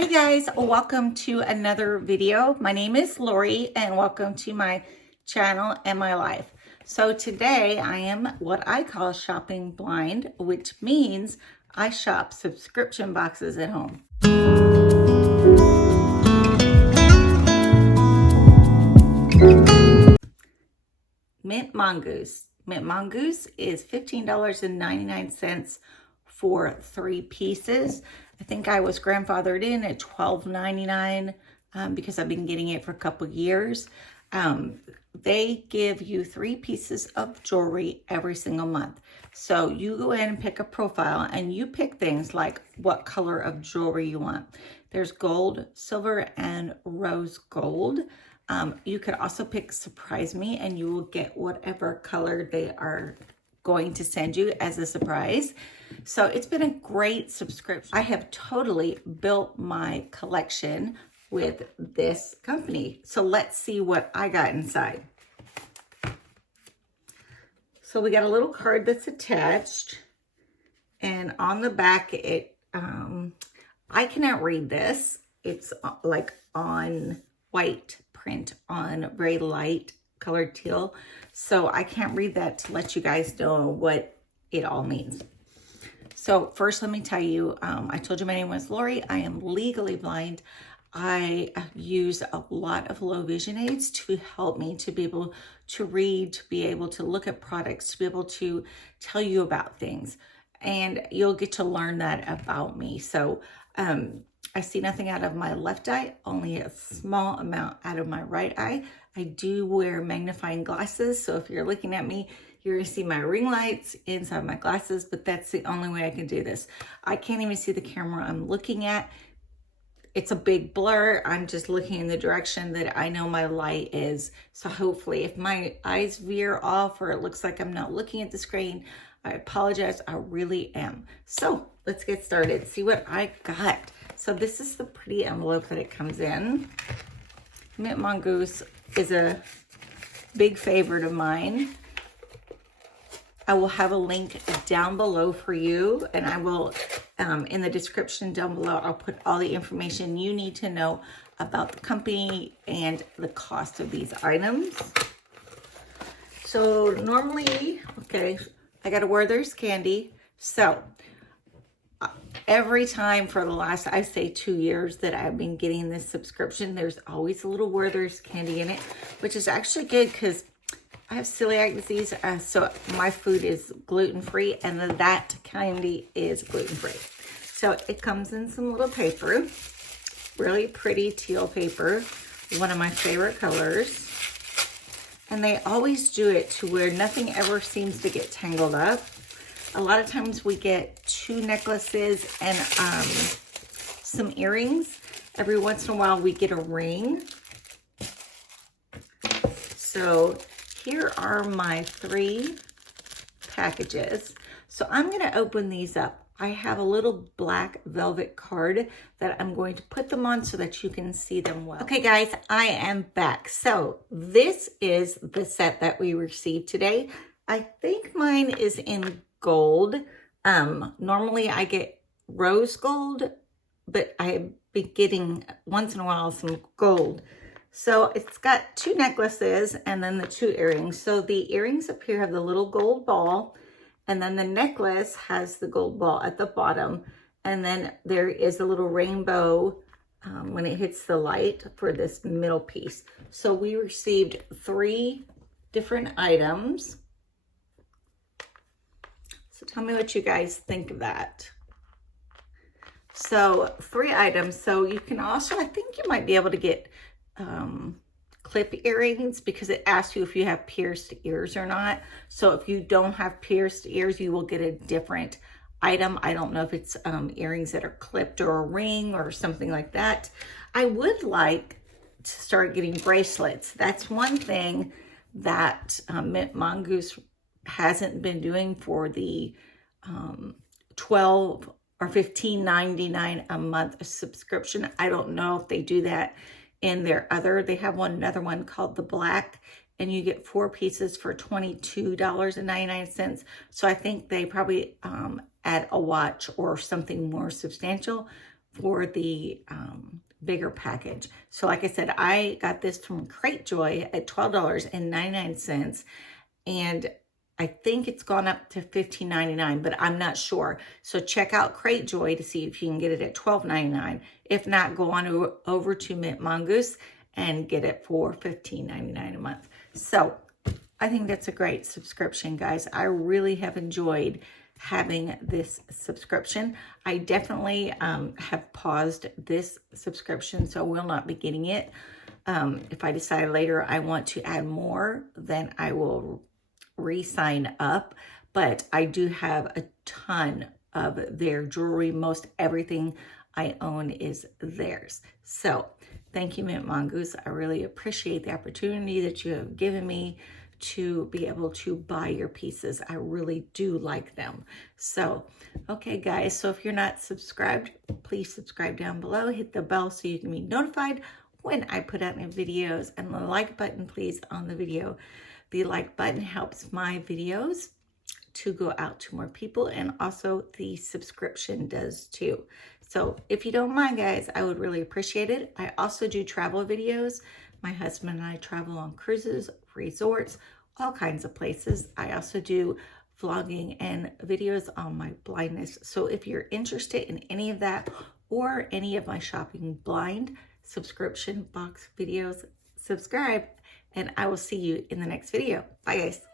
Hey guys, welcome to another video. My name is Lori and welcome to my channel and my life. So today I am what I call shopping blind, which means I shop subscription boxes at home. Mint Mongoose. Mint Mongoose is $15.99 for 3 pieces. I think I was grandfathered in at $12.99 because I've been getting it for a couple years. They give you 3 pieces of jewelry every single month. So you go in and pick a profile and you pick things like what color of jewelry you want. There's gold, silver, and rose gold. You could also pick Surprise Me and you will get whatever color they are going to send you as a surprise. So it's been a great subscription. I have totally built my collection with this company. So let's see what I got inside. So we got a little card that's attached, and on the back it I cannot read this. It's like on white print on very light colored teal, so I can't read that to let you guys know what it all means. So first, let me tell you, I told you my name was Lori. I am legally blind. I use a lot of low vision aids to help me to be able to read, to be able to look at products, to be able to tell you about things, and you'll get to learn that about me. So I see nothing out of my left eye, only a small amount out of my right eye. I do wear magnifying glasses, so if you're looking at me, you're gonna see my ring lights inside my glasses, but that's the only way I can do this. I can't even see the camera I'm looking at. It's a big blur. I'm just looking in the direction that I know my light is. So hopefully if my eyes veer off or it looks like I'm not looking at the screen, I apologize, I really am. So let's get started, see what I got. So this is the pretty envelope that it comes in. Mint Mongoose is a big favorite of mine. I will have a link down below for you, and I will, in the description down below, I'll put all the information you need to know about the company and the cost of these items. So normally, okay, I got a Werther's candy. So every time for the last, I say 2 years that I've been getting this subscription, there's always a little Werther's candy in it, which is actually good because I have celiac disease, so my food is gluten-free, and that candy is gluten-free. So it comes in some little paper, really pretty teal paper, one of my favorite colors. And they always do it to where nothing ever seems to get tangled up. A lot of times we get 2 necklaces and some earrings. Every once in a while we get a ring. So here are my 3 packages. So I'm gonna open these up. I have a little black velvet card that I'm going to put them on so that you can see them well. Okay guys, I am back. So this is the set that we received today. I think mine is in gold. Normally I get rose gold, but I've been getting once in a while some gold. So it's got 2 necklaces and then the 2 earrings. So the earrings up here have the little gold ball, and then the necklace has the gold ball at the bottom. And then there is a little rainbow when it hits the light for this middle piece. So we received 3 different items. So tell me what you guys think of that. So 3 items. So you can also, I think you might be able to get clip earrings because it asks you if you have pierced ears or not. So if you don't have pierced ears, you will get a different item. I don't know if it's earrings that are clipped or a ring or something like that. I would like to start getting bracelets. That's one thing that Mint Mongoose hasn't been doing for the $12 or $15.99 a month subscription. I don't know if they do that in their other, they have another one called the Black, and you get 4 pieces for $22.99. So I think they probably add a watch or something more substantial for the bigger package. So like I said, I got this from Cratejoy at $12.99, and I think it's gone up to $15.99, but I'm not sure. So check out Cratejoy to see if you can get it at $12.99. If not, go on over to Mint Mongoose and get it for $15.99 a month. So I think that's a great subscription, guys. I really have enjoyed having this subscription. I definitely have paused this subscription, so I will not be getting it. If I decide later I want to add more, then I will re-sign up. But I do have a ton of their jewelry. Most everything I own is theirs. So thank you, Mint Mongoose. I really appreciate the opportunity that you have given me to be able to buy your pieces. I really do like them. So, okay guys, so if you're not subscribed, please subscribe down below. Hit the bell so you can be notified when I put out new videos, and the like button please on the video. The like button helps my videos to go out to more people, and also the subscription does too. So if you don't mind, guys, I would really appreciate it. I also do travel videos. My husband and I travel on cruises, resorts, all kinds of places. I also do vlogging and videos on my blindness. So if you're interested in any of that or any of my shopping blind subscription box videos, subscribe, and I will see you in the next video. Bye, guys.